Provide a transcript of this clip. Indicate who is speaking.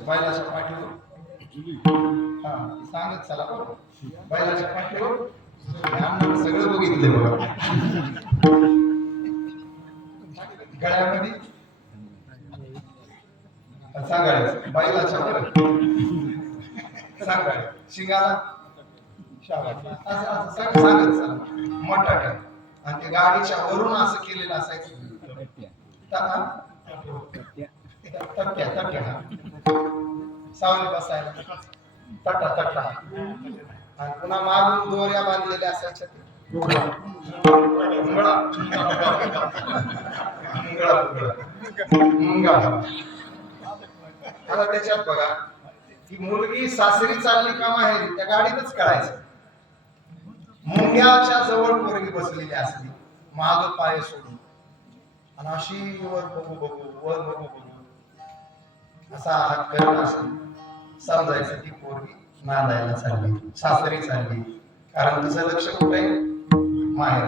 Speaker 1: बसायचं बैलाच्या पाठीवर. हा सांगत चला. बरं बैलाच्या पाठीवर. सगळं बघितलं बघा. गळ्यामध्ये. सांगायचं बैलाच्या वर. सांगाय शिंगाला. असं असं सांग- सांगत चला. मोठा आणि ते गाडीच्या वरून असं केलेलं असायचं. ता- तक्क्या तक्क्या सावली बसायला. तटा तटा. आणि पुन्हा मागून दोऱ्या बांधलेल्या असायच्या आता त्याच्यात बघा ती मुलगी सासरी चालली का माहेरी त्या गाडीतच कळायचं मुंग्याच्या जवळ पोरगी बसलेली असली माग पाय सोडून. आणि अशी वर बघू बघू वर बघू बघू. असा हात करत असेल. समजायचं ती पोरगी नांदायला चालली सासरी चालली. कारण तिचं लक्ष कुठे माहेर.